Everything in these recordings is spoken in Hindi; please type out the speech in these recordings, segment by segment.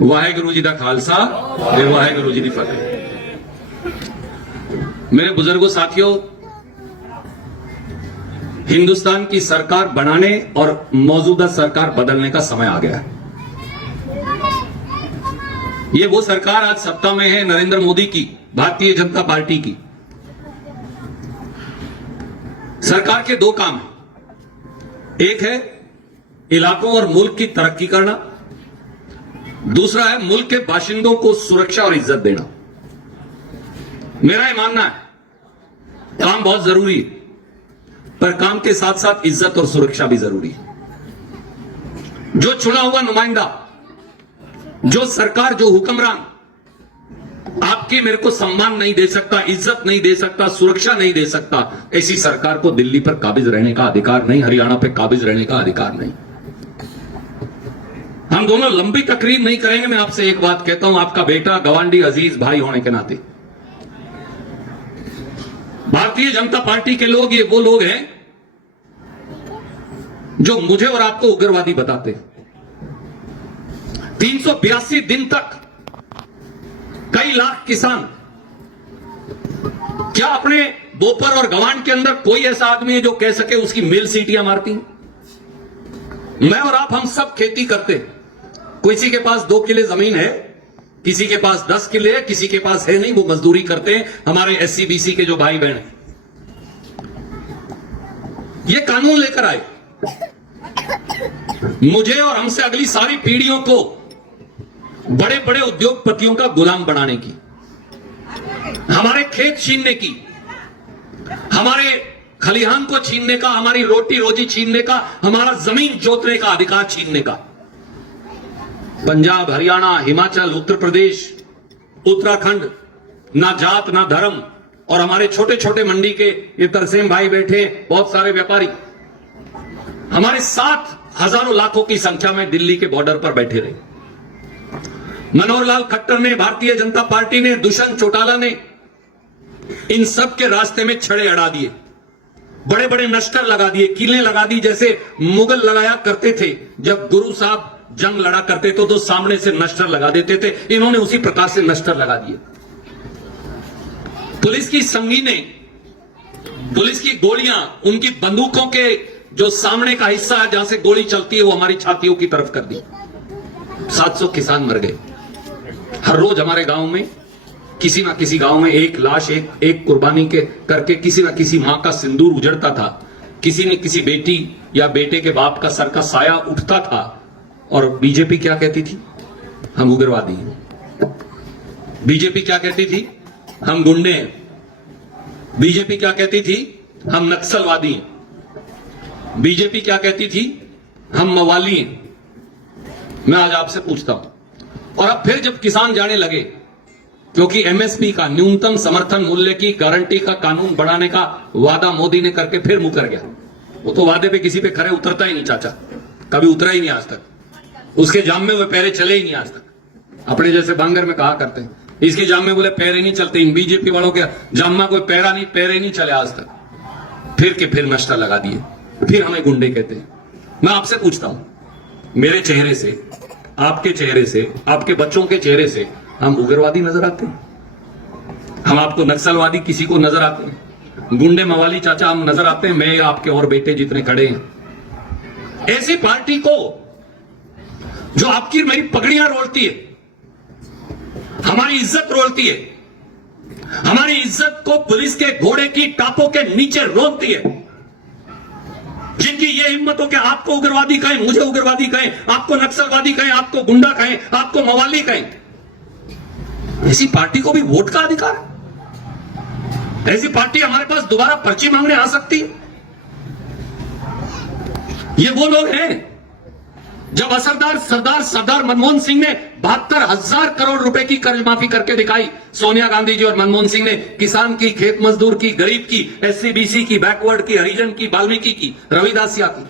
वाहेगुरु जी का खालसा ते वाहेगुरु जी की फतेह। मेरे बुजुर्गों साथियों, हिंदुस्तान की सरकार बनाने और मौजूदा सरकार बदलने का समय आ गया है। ये वो सरकार आज सत्ता में है, नरेंद्र मोदी की, भारतीय जनता पार्टी की। सरकार के दो काम हैं। एक है इलाकों और मुल्क की तरक्की करना, दूसरा है मुल्क के बाशिंदों को सुरक्षा और इज्जत देना। मेरा यह मानना है काम बहुत जरूरी है, पर काम के साथ साथ इज्जत और सुरक्षा भी जरूरी है। जो चुना हुआ नुमाइंदा, जो सरकार, जो हुक्मरान आपके मेरे को सम्मान नहीं दे सकता, इज्जत नहीं दे सकता, सुरक्षा नहीं दे सकता, ऐसी सरकार को दिल्ली पर काबिज रहने का अधिकार नहीं, हरियाणा पर काबिज रहने का अधिकार नहीं। हम दोनों लंबी तकरीर नहीं करेंगे। मैं आपसे एक बात कहता हूं, आपका बेटा, गवांडी, अजीज भाई होने के नाते, भारतीय जनता पार्टी के लोग ये वो लोग हैं जो मुझे और आपको उग्रवादी बताते हैं। 382 दिन तक कई लाख किसान, क्या अपने बोपर और गवांड के अंदर कोई ऐसा आदमी है जो कह सके उसकी मिल सीटियां मारती? मैं और आप, हम सब खेती करते। किसी के पास 2 किले जमीन है, किसी के पास 10 किले है, किसी के पास है नहीं, वो मजदूरी करते हैं। हमारे SC BC के जो भाई बहन हैं, ये कानून लेकर आए मुझे और हमसे अगली सारी पीढ़ियों को बड़े बड़े उद्योगपतियों का गुलाम बनाने की, हमारे खेत छीनने की, हमारे खलिहान को छीनने का, हमारी रोटी रोजी छीनने का, हमारा जमीन जोतने का अधिकार छीनने का। पंजाब, हरियाणा, हिमाचल, उत्तर प्रदेश, उत्तराखंड, ना जात ना धर्म, और हमारे छोटे छोटे मंडी के ये तरसेम भाई बैठे, बहुत सारे व्यापारी, हमारे साथ हजारों लाखों की संख्या में दिल्ली के बॉर्डर पर बैठे रहे। मनोहर लाल खट्टर ने, भारतीय जनता पार्टी ने, दुष्यंत चौटाला ने इन सब के रास्ते में छड़े अड़ा दिए, बड़े बड़े नश्तर लगा दिए, किले लगा दी, जैसे मुगल लगाया करते थे। जब गुरु साहब जंग लड़ा करते तो सामने से नश्तर लगा देते थे, इन्होंने उसी प्रकार से नश्तर लगा दिए। पुलिस की संगीनें, पुलिस की गोलियां, उनकी बंदूकों के जो सामने का हिस्सा है जहां से गोली चलती है, वो हमारी छातियों की तरफ कर दी। 700 किसान मर गए। हर रोज हमारे गांव में, किसी ना किसी गांव में एक लाश, एक कुर्बानी के करके किसी ना किसी मां का सिंदूर उजड़ता था, किसी न किसी बेटी या बेटे के बाप का सर का साया उठता था। और बीजेपी क्या कहती थी? हम उग्रवादी हैं। बीजेपी क्या कहती थी? हम गुंडे हैं। बीजेपी क्या कहती थी? हम नक्सलवादी हैं। बीजेपी क्या कहती थी? हम मवाली हैं। मैं आज आपसे पूछता हूं, और अब फिर जब किसान जाने लगे, क्योंकि MSP का, न्यूनतम समर्थन मूल्य की गारंटी का कानून बढ़ाने का वादा मोदी ने करके फिर मुकर गया। वो तो वादे पे किसी पे खरे उतरता ही नहीं, चाचा कभी उतरा ही नहीं आज तक, उसके जाम में वो पैरे चले ही नहीं आज तक। अपने जैसे बांगर में कहा करते हैं, इसके जाम में बोले पैरे नहीं चलते। इन बीजेपी वालों के जाम में कोई पैरा नहीं, पैरे नहीं चले आज तक। फिर के फिर नश्ता लगा दिए, फिर हमें गुंडे कहते हैं। मैं आपसे पूछता हूं, मेरे चेहरे से, आपके चेहरे से, आपके बच्चों के चेहरे से हम उग्रवादी नजर आते हैं? हम आपको नक्सलवादी किसी को नजर आते हैं? गुंडे मवाली चाचा हम नजर आते हैं? मैं, आपके और बेटे जितने खड़े हैं। ऐसी पार्टी को जो आपकी मेरी पगड़ियां रोलती है, हमारी इज्जत रोलती है, हमारी इज्जत को पुलिस के घोड़े की टापों के नीचे रोकती है, जिनकी ये हिम्मत हो कि आपको उग्रवादी कहें, मुझे उग्रवादी कहें, आपको नक्सलवादी कहें, आपको गुंडा कहें, आपको मवाली कहें, ऐसी पार्टी को भी वोट का अधिकार है? ऐसी पार्टी हमारे पास दोबारा पर्ची मांगने आ सकती है? ये वो लोग हैं जब सरदार मनमोहन सिंह ने 72,000 करोड़ रुपए की कर्ज माफी करके दिखाई। सोनिया गांधी जी और मनमोहन सिंह ने किसान की, खेत मजदूर की, गरीब की, SC BC की, बैकवर्ड की, हरिजन की, वाल्मीकि की, रविदासिया की।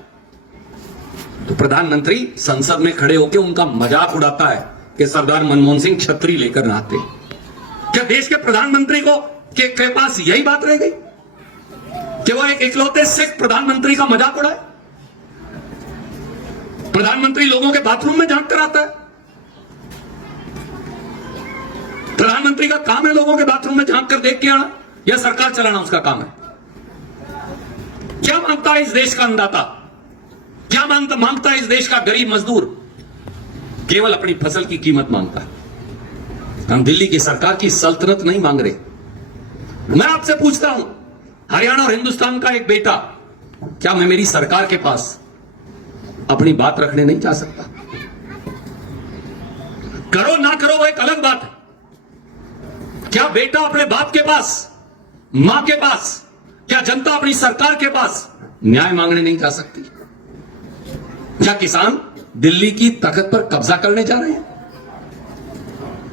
तो प्रधानमंत्री संसद में खड़े होकर उनका मजाक उड़ाता है कि सरदार मनमोहन सिंह छतरी लेकर नहाते। क्या देश के प्रधानमंत्री को के पास यही बात रह गई कि वो एक इकलौते सिख प्रधानमंत्री का मजाक उड़ाए? प्रधानमंत्री लोगों के बाथरूम में झांक कर आता है। प्रधानमंत्री का काम है लोगों के बाथरूम में झांक कर देख के आना, या सरकार चलाना उसका काम है? क्या मांगता है इस देश का अन्नदाता? क्या मांगता है इस देश का गरीब मजदूर? केवल अपनी फसल की कीमत मांगता है। हम दिल्ली की सरकार की सल्तनत नहीं मांग रहे। मैं आपसे पूछता हूं, हरियाणा और हिंदुस्तान का एक बेटा, क्या मैं मेरी सरकार के पास अपनी बात रखने नहीं जा सकता? करो ना करो वो एक अलग बात है। क्या बेटा अपने बाप के पास, मां के पास, क्या जनता अपनी सरकार के पास न्याय मांगने नहीं जा सकती? क्या किसान दिल्ली की तख्त पर कब्जा करने जा रहे हैं?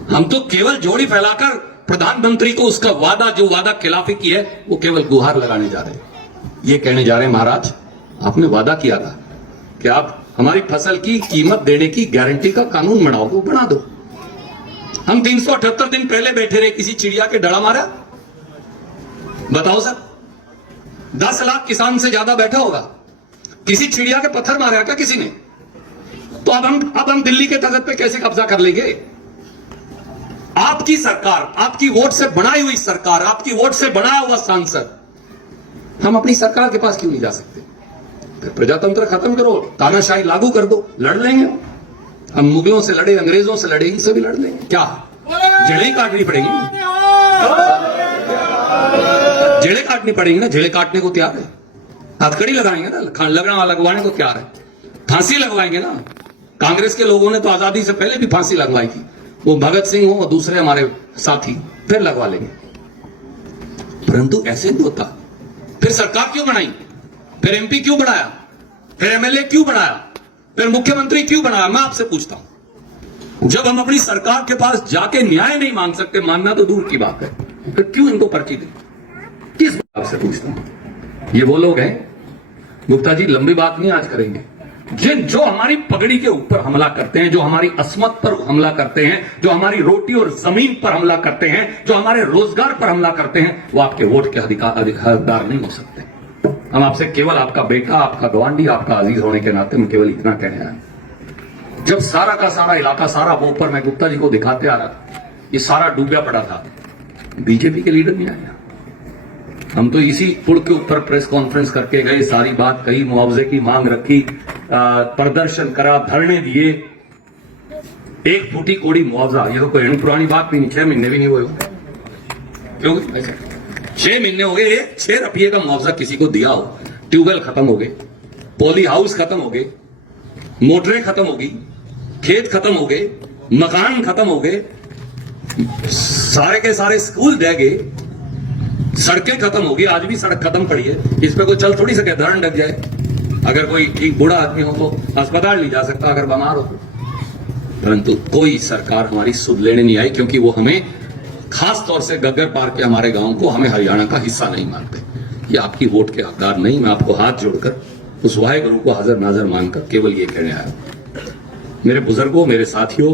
हम तो केवल जोड़ी फैलाकर प्रधानमंत्री को उसका वादा, जो वादा खिलाफी की है, वो केवल गुहार लगाने जा रहे हैं। ये कहने जा रहे हैं, महाराज आपने वादा किया था कि आप हमारी फसल की कीमत देने की गारंटी का कानून बनाओ, वो बना दो। हम 378 दिन पहले बैठे रहे, किसी चिड़िया के डड़ा मारा? बताओ सर, 10 लाख किसान से ज्यादा बैठा होगा, किसी चिड़िया के पत्थर मारा क्या किसी ने? तो अब हम दिल्ली के तख्त पे कैसे कब्जा कर लेंगे? आपकी सरकार, आपकी वोट से बनाई हुई सरकार, आपकी वोट से बनाया हुआ सांसद, हम अपनी सरकार के पास क्यों नहीं जा सकते? फिर प्रजातंत्र खत्म करो, तानाशाही लागू कर दो, लड़ लेंगे। हम मुगलों से लड़े, अंग्रेजों से लड़े, इनसे भी लड़ लेंगे। क्या जड़ें काटनी पड़ेंगी? जड़ें काटनी पड़ेंगी ना, जड़ें काटने को तैयार है। हथकड़ी लगाएंगे ना, लगवाने को तैयार है। फांसी लगवाएंगे ना। कांग्रेस के लोगों ने तो आजादी से पहले भी फांसी लगवाई थी, वो भगत सिंह हो और दूसरे हमारे साथी, फिर लगवा लेंगे। परंतु ऐसे नहीं होता। फिर सरकार क्यों बनाई? फिर एमपी क्यों बनाया? फिर एमएलए क्यों बनाया? फिर मुख्यमंत्री क्यों बनाया? मैं आपसे पूछता हूं, जब हम अपनी सरकार के पास जाके न्याय नहीं मांग सकते, मानना तो दूर की बात है, फिर क्यों इनको पर्ची दें? किस बात से पूछता हूं? ये वो लोग हैं, गुप्ता जी लंबी बात नहीं आज करेंगे, जो हमारी पगड़ी के ऊपर हमला करते हैं, जो हमारी अस्मत पर हमला करते हैं, जो हमारी रोटी और जमीन पर हमला करते हैं, जो हमारे रोजगार पर हमला करते हैं, वो आपके वोट के अधिकारदार नहीं हो सकते। हम आपसे केवल आपका बेटा, आपका गवांडी, आपका अजीज होने के नाते हम केवल इतना कहने आए। जब सारा का सारा इलाका, सारा वो ऊपर मैं गुप्ता जी को दिखाते आ रहा था, ये सारा डूबा पड़ा था, बीजेपी के लीडर नहीं आया। हम तो इसी पुल के ऊपर प्रेस कॉन्फ्रेंस करके गए, सारी बात कही, मुआवजे की मांग रखी, प्रदर्शन करा, धरने दिए, एक फूटी कोड़ी मुआवजा। ये तो कोई पुरानी बात नहीं, 6 महीने भी नहीं हुए, क्यों ऐसे 6 महीने हो गए, 6 रुपये का मुआवजा किसी को दिया हो? ट्यूबवेल खत्म हो गए, पॉली हाउस खत्म हो गए, मोटरें खत्म हो गई, खेत खत्म हो गए, मकान खत्म हो गए, सारे के सारे स्कूल दे गए, सड़कें खत्म हो गई। आज भी सड़क खत्म पड़ी है, इस पे कोई चल थोड़ी सके, धरण लग जाए। अगर कोई ठीक बूढ़ा आदमी हो तो अस्पताल नहीं जा सकता, अगर बीमार हो। परंतु कोई सरकार हमारी सुध लेने नहीं आई, क्योंकि वो हमें, खास तौर से गग्गर पार के हमारे गांव को, हमें हरियाणा का हिस्सा नहीं मानते। ये आपकी वोट के हकदार नहीं। मैं आपको हाथ जोड़कर उस वाहेगुरु को हाजिर नाजर मानकर केवल ये कहने आया, मेरे बुजुर्गों, मेरे साथियों,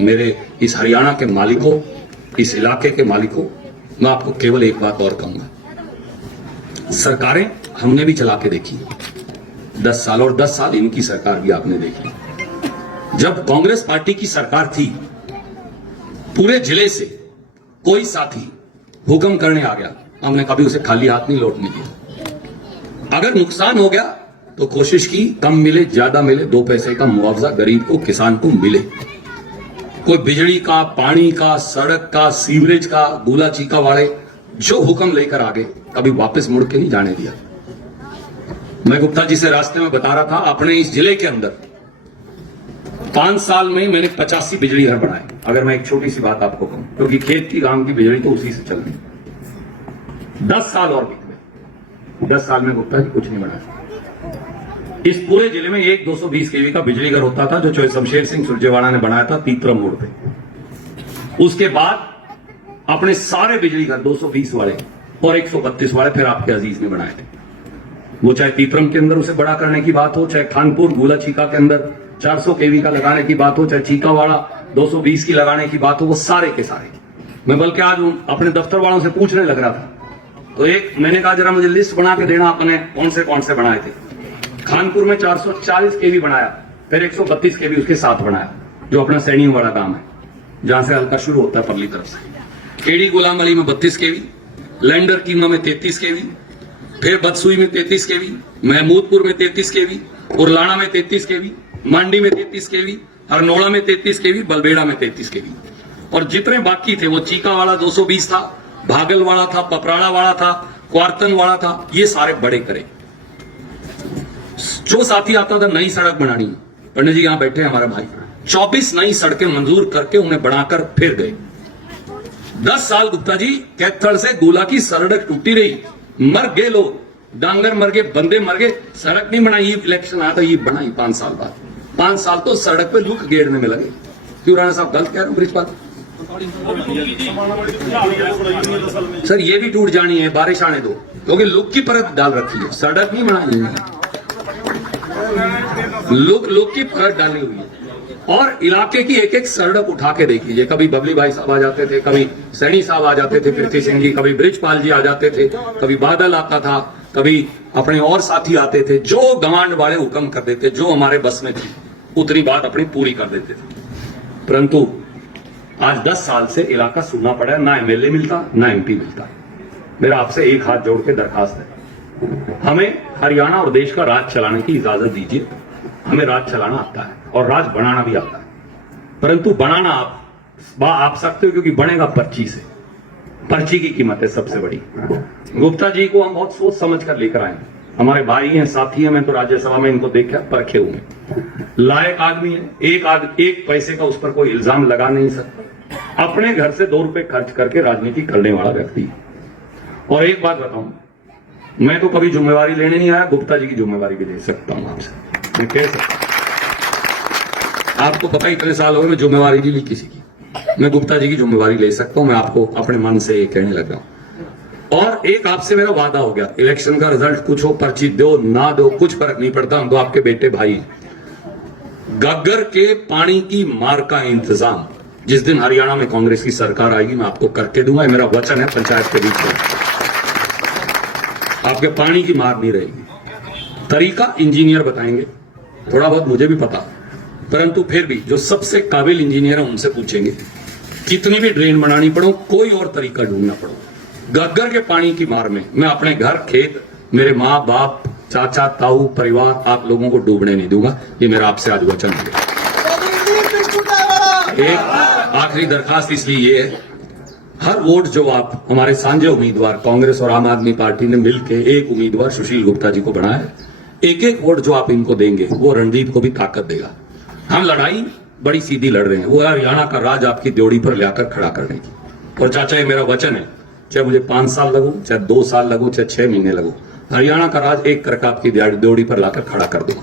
मेरे इस हरियाणा के मालिकों, इस इलाके के मालिकों, मैं आपको केवल एक बात और कहूंगा। सरकारें हमने भी चला के देखी 10 साल, और 10 साल इनकी सरकार भी आपने देखी। जब कांग्रेस पार्टी की सरकार थी, पूरे जिले से कोई साथी हुक्म करने आ गया, हमने कभी उसे खाली हाथ नहीं लौटने दिया। अगर नुकसान हो गया तो कोशिश की कम मिले, ज्यादा मिले, 2 पैसे का मुआवजा गरीब को, किसान को मिले। कोई बिजली का, पानी का, सड़क का, सीवरेज का, गूला चीका वाले जो हुक्म लेकर आगे, कभी वापस मुड़ के नहीं जाने दिया। मैं गुप्ता जी से रास्ते में बता रहा था, अपने इस जिले के अंदर 5 साल में मैंने 85 बिजली घर बनाए। अगर मैं एक छोटी सी बात आपको कहूं, क्योंकि खेत की गांव की बिजली तो उसी से चल रही। 10 साल और बीत गए, 10 साल में गुप्ता जी कुछ नहीं बनाया। इस पूरे जिले में एक 220 केवी का बिजली घर होता था, जो शमशेर सिंह सुरजेवाला ने बनाया था तीतरा मोड़ पे। उसके बाद अपने सारे बिजली घर 220 वाले और 132 वाले फिर आपके अजीज ने बनाए थे। वो चाहे तीतरम के अंदर उसे बड़ा करने की बात हो, चाहे खानपुर गोला चीका के अंदर 400 केवी का लगाने की बात हो, चाहे चीकावाड़ा 220 की लगाने की बात हो, वो सारे के सारे। मैं बल्कि आज अपने दफ्तर वालों से पूछने लग रहा था, तो एक मैंने कहा जरा मुझे लिस्ट बना के देना, आपने कौन से बनाए थे। खानपुर में 440 केवी बनाया, फिर 132 केवी उसके साथ बनाया, जो अपना सैनियों वाला काम है। जहां से हल्का शुरू होता है परली तरफ से, खेड़ी गुलाम अली में 32 केवी, लैंडर कीमा में 33 केवी, फिर बदसुई में 33 केवी, महमूदपुर में 33 केवी, उरलाना में 33 केवी, मांडी में 33 केवी, हरनोड़ा में 33 केवी, बलबेड़ा में 33 केवी। और जितने बाकी थे वो चीका वाला 220 था, भागल वाला था, पपराड़ा वाला था, क्वार्तन वाला था, ये सारे बड़े करे। जो साथी आता था नई सड़क बनानी, पंडित जी यहां बैठे हैं हमारा भाई, 24 नई सड़कें मंजूर करके उन्हें बनाकर फिर गए। 10 साल गुप्ता जी कैथल से गोला की सड़क टूटी रही, मर गए लोग, डांगर मर गए, बंदे मर गए, सड़क नहीं बनाई। इलेक्शन आया था, ये बनाई 5 साल बाद। 5 साल तो सड़क पे लुक गेड़ने में लगे। क्यों राणा साहब गलत कह रहे हो ब्रिजपाल? सर ये भी टूट जानी है, बारिश आने दो, क्योंकि लुक की परत डाल रखी है, सड़क नहीं बनाई है, लुक की परत डाली हुई है। और इलाके की एक एक सड़क उठा के देख लीजिए, कभी बबली भाई साहब आ जाते थे, कभी सैनी साहब आ जाते थे, पृथ्वी सिंह जी, कभी ब्रिजपाल जी आ जाते थे, कभी बादल आता था, कभी अपने और साथी आते थे, जो गवांड वाले हुक्म कर देते, जो हमारे बस में थी उतनी बात अपनी पूरी कर देते थे। परंतु आज 10 साल से इलाका सुनना पड़ा, ना एमएलए मिलता ना एमपी मिलता। मेरा आपसे एक हाथ जोड़ के दरखास्त है, हमें हरियाणा और देश का राज चलाने की इजाजत दीजिए। हमें राज चलाना आता है और राज बनाना भी आता है, परंतु बनाना आप सकते हो, क्योंकि बनेगा पर्ची से। पर्ची की कीमत है सबसे बड़ी। गुप्ता जी को हम बहुत सोच समझ कर लेकर आए, हमारे भाई हैं, साथी हैं, मैं तो राज्यसभा में इनको देखा, परखे हुए, लायक आदमी है, एक पैसे का उस पर कोई इल्जाम लगा नहीं सकता, अपने घर से 2 रुपए खर्च करके राजनीति करने वाला व्यक्ति है। और एक बात बताऊं, मैं तो कभी जिम्मेवारी लेने नहीं आया, गुप्ता जी की जिम्मेवारी भी ले सकता हूं आपसे, मैं कह सकता हूं। आपको पता ही इतने साल हो गए मैं जिम्मेवारी नहीं ली किसी की, मैं गुप्ता जी की जिम्मेवारी ले सकता हूं, मैं आपको अपने मन से ये कहने लग रहा हूं। और एक आपसे मेरा वादा हो गया, इलेक्शन का रिजल्ट कुछ हो, पर्ची दो ना दो कुछ फर्क नहीं पड़ता, हम तो आपके बेटे भाई। गग्गर के पानी की मार का इंतजाम जिस दिन हरियाणा में कांग्रेस की सरकार आएगी मैं आपको करके दूंगा, मेरा वचन है पंचायत के बीच में। आपके पानी की मार नहीं रहेगी। तरीका इंजीनियर बताएंगे, थोड़ा बहुत मुझे भी पता, परंतु फिर भी जो सबसे काबिल इंजीनियर है उनसे पूछेंगे, कितनी भी ड्रेन बनानी पड़ो, कोई और तरीका ढूंढना पड़ो, गग्गर के पानी की मार में मैं अपने घर, खेत, मेरे माँ बाप, चाचा ताऊ, परिवार, आप लोगों को डूबने नहीं दूंगा। ये मेरा आपसे आज वचन है। एक आखिरी दरखास्त इसलिए ये है, हर वोट जो आप हमारे साझे उम्मीदवार कांग्रेस और आम आदमी पार्टी ने मिलकर एक उम्मीदवार सुशील गुप्ता जी को बनाया, एक एक वोट जो आप इनको देंगे वो रणदीप को भी ताकत देगा। हम लड़ाई बड़ी सीधी लड़ रहे हैं, वो हरियाणा का राज आपकी ड्योढ़ी पर लाकर खड़ा करने की। और चाचा ये मेरा वचन है, चाहे मुझे 5 साल लगो, चाहे 2 साल लगो, चाहे 6 महीने लगो, हरियाणा का राज एक करके आपकी ड्योढ़ी पर लाकर खड़ा कर दूंगा।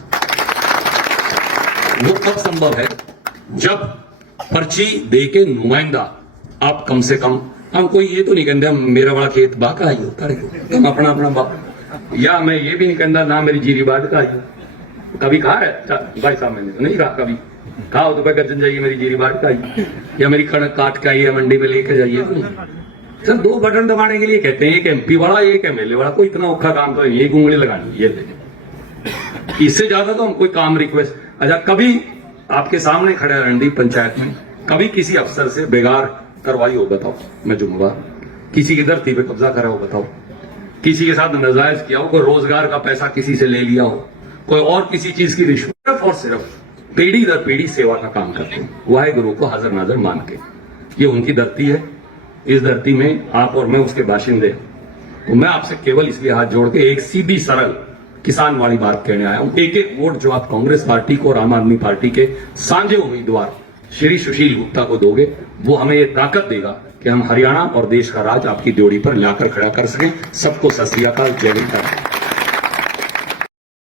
वो कब संभव है? जब पर्ची देके नुमाइंदा आप कम से कम, हम कोई ये तो नहीं कहते हम मेरा बड़ा खेत बाका आई होता है, हम अपना बाप, या मैं ये भी नहीं कहता ना मेरी जीरी बाट का आई। कभी कहा है भाई साहब? मैंने तो नहीं कहा। कभी कहा हो तो क्या गर्जन जाइए मेरी जीरी बाट का आई, या मेरी कणक काट के आई है मंडी में लेके जाइए। सर 2 बटन दबाने के लिए कहते हैं, एक एमपी वाला एक एमएलए वाला, कोई इतना औखा काम तो नहीं, एक उंगली लगानी ये ले, इससे ज्यादा तो हम कोई काम रिक्वेस्ट। अच्छा कभी आपके सामने खड़े रणदीप पंचायत में कभी किसी अफसर से बेगार करवाई हो बताओ, मैं जुम्मेवार, किसी की धरती पे कब्जा करा हो बताओ, किसी के साथ नाजायज किया हो, कोई रोजगार का पैसा किसी से ले लिया हो, कोई और किसी चीज की रिश्वत, और सिर्फ पीढ़ी दर पीढ़ी सेवा का काम करते हैं वाहेगुरु को हाजिर नाजर मान के। ये उनकी धरती है, इस धरती में आप और मैं उसके बाशिंदे। तो मैं आपसे केवल इसलिए हाथ जोड़ के एक सीधी सरल किसान वाली बात कहने आया हूं, एक एक वोट जो आप कांग्रेस पार्टी को और आम आदमी पार्टी के साझे उम्मीदवार श्री सुशील गुप्ता को दोगे, वो हमें ये ताकत देगा कि हम हरियाणा और देश का राज आपकी ड्योढ़ी पर लाकर खड़ा कर सकें। सबको सत श्री अकाल, जय हिंद।